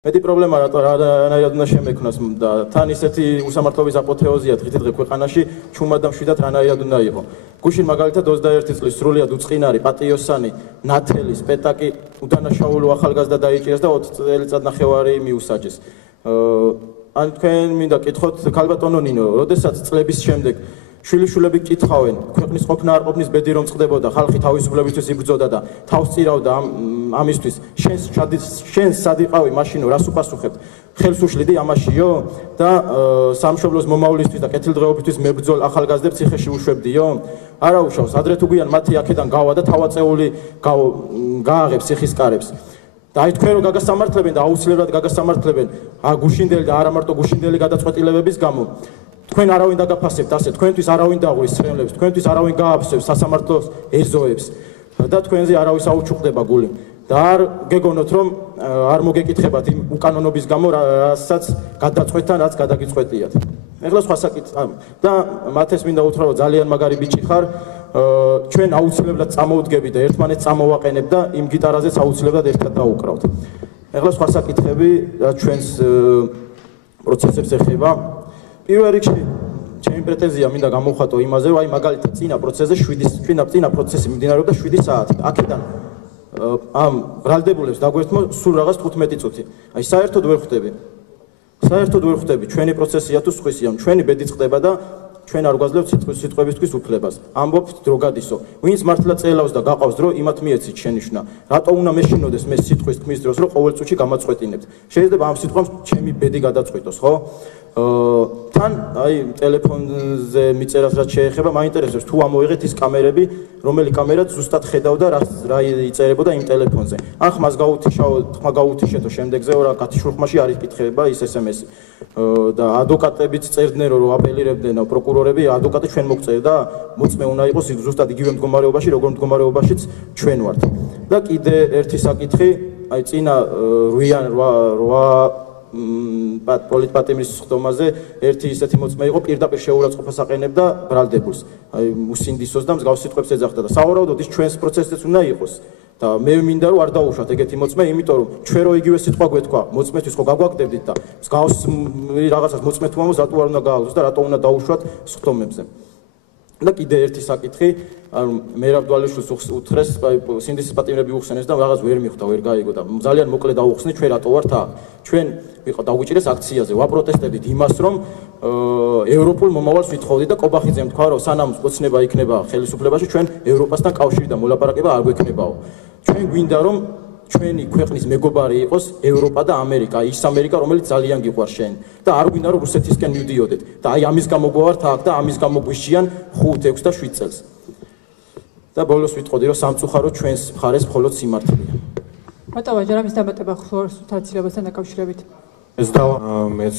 მეტი პრობლემა რანაირად უნდა შემექნას და თან ისეთი უსამართლობის აპოთეოზია დღითიდღე ქვეყანაში ჩუმად და მშვიდად რანაირად უნდა იყო. გუშინ მაგალითად 21 წლის სრულიად უწყინარი პატიოსანი ნათელი სპეტაკი უდანაშაულო ახალგაზრდა დაიჭირეს და 20 წელიწადნახევარი მიუსაჯეს. ან თქვენ მინდა კითხოთ ქალბატონო ნინო, როდესაც წლების შემდეგ შვილიშვილები კითხავენ, ქვეყნის ყოფნა არ ყოფნის ბედი რომ წყდებოდა, ხალხი თავისუფლებისთვის იბრძოდა და თავს წირავდა ამისთვის, შენს სად იყავი მაშინო, რას უპასუხებთ? ხელს უშლიდი ამაშიო და სამშობლოს მომავლისთვის და კეთილდღეობისთვის მებრძოლ ახალგაზრდებს ციხეში უშვებდიო? არა უშავს, ადრე თუ გვიან მათი აქედან გავა და თავაწეული გააღებს ციხის კარებს. და აი თქვენ რომ გაგასამართლებენ და აუცილებლად გაგასამართლებენ გუშინდელი და არა მარტო გუშინდელი გადაწყვეტილებების გამო თქვენ არავინ დაგაფასებთ ასე თქვენთვის არავინ დაღვრის ცხენლებს თქვენთვის არავინ გააფსებს სასამართლოს ეზოებს და თქვენზე არავის აუჩუქდება გული და არ გეგონოთ რომ არ მოგეკითხებათ იმ უკანონობის გამო რასაც გადაწყვეტთან რაც გადაგიწყვეტიათ. ეხლა სხვა საკითხი და მათეს მინდა უთხრა რომ ძალიან მაგარი ბიჭი ხარ ჩვენ აუცილებლად წამოვდგები და ერთმანეთს წამოვაყენებ და იმ გიტარაზეც აუცილებლად ერთად დაუკრავთ. ეხლა სხვა საკითხები რაც ჩვენს პროცესებს ეხება პირველ რიგში ჩემი პრეტენზია მინდა გამოვხატო იმაზე რომ აი მაგალითად წინა პროცესი მიმდინარეობდა 7 საათი. აქედან ამ ბრალდებულებს დაგვერთმო სულ რაღაც 15 წუთი. აი საერთოდ ვერ ხვდები ჩვენი პროცესია თუ სხვისია, ჩვენი ბედი წყდება და ჩვენ არ გვაძლევთ სიტყვებისთვის უფლებას. ამბობთ დრო გადისო. ვინც მართლა წელავს და გაყავს დრო, იმათ მიეცით შენიშვნა. რატო უნდა მეშინოდეს მე სიტყვის თქმის დროს, რომ ყოველ წუთში გამაწყვეტინებთ? შეიძლება ამ სიტყვამ ჩემი ბედი გადაწყვეტოს, ხო? თან აი ტელეფონზე მიწერას რაც შეეხება, მაინტერესებს თუ ამოიღეთ ის კამერები, რომელი კამერაც ზუსტად ხედავდა რა იწერებოდა იმ ტელეფონზე. ან ხმას გაუთიშეთო შემდეგზე რა გათიშურხმაში არ იკითხება ის SMS-ი. და ადვოკატებიც წერდნენ რომ აპელირებდნენ პროკურორები, ადვოკატი ჩვენ მოგწერდა, მოწმე უნდა იყოს ზუსტად იგივე მდგომარეობაში, როგორ მდგომარეობაშიც ჩვენ ვართ. და კიდე ერთი საკითხი, აი წინა 8 პოლიტპატიმრის ხდომაზე ერთი ისეთი მოწმე იყო, პირდაპირ შეურაცხყოფას აყენებდა ბრალდებულს. აი უსინდისოს და მსგავს სიტყვებს ეძახდა და სავარაუდოდ ის ჩვენს პროცესზეც უნდა იყოს. და მე მინდა რომ არ დაუშვათ ეგეთი მოწმე, იმიტომ რომ ჩვენ რო იგივე სიტყვა გვეთქვა, მოწმეთვის ხო გაგვაგდებდით და მსგავს რაღაცას მოწმე თუ ამოს რატო არ უნდა გააღვოს და რატო უნდა დაუშვათ სხდომებზე. და კიდე ერთი საკითხი, მერაბ დვალიშვილს უთხრეს, სინდისის პატიმრები უხსენეს და რაღაც ვერ მიხვდა, ვერ გაიგო და ძალიან მოკლედ დაუხსნით, ჩვენ რატო ვართ აქ? ჩვენ ვიყავ დაგვიჭირეს აქციაზე, ვაპროტესტებდით იმას, რომ ევროპულ მომავალს ვითხოვდით და კობახიძემ თქვა, რომ სანამ ოცნება იქნება ხელისუფლებაში, ჩვენ ევროპასთან კავშირი და მოლაპარაკება არ გვექნებაო. ჩვენ გვინდა რომ ჩვენი ქვეყნის მეგობარი იყოს ევროპა და ამერიკა, ის ამერიკა რომელიც ძალიან გიყვარს შენ და არ გვინდა რომ რუსეთისკენ მივდიოდეთ და აი ამის გამო გვართ აქ და ამის გამო გვიშიან 5, 6 და 7 წელს. და ბოლოს ვიტყოდი რომ სამწუხაროდ ჩვენს მხარეს მხოლოდ სიმართლეა. ბატონო ჯერ ამის დამატება ხსოვს თაცილებასთან დაკავშირებით. ეს და მეც